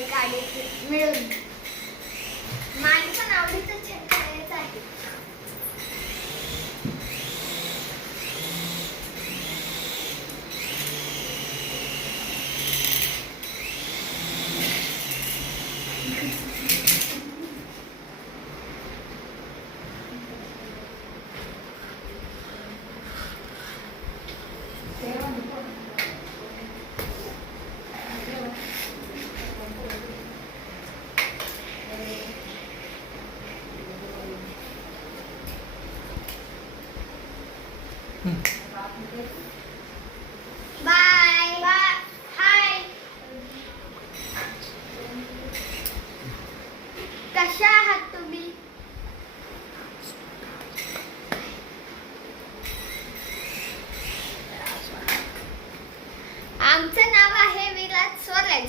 गाडी मिळून माझं पण आवडीचं छंद आहे. Bye bye. हाय, कशा आहात तुम्ही? आमचं नाव आहे विराज स्वराज.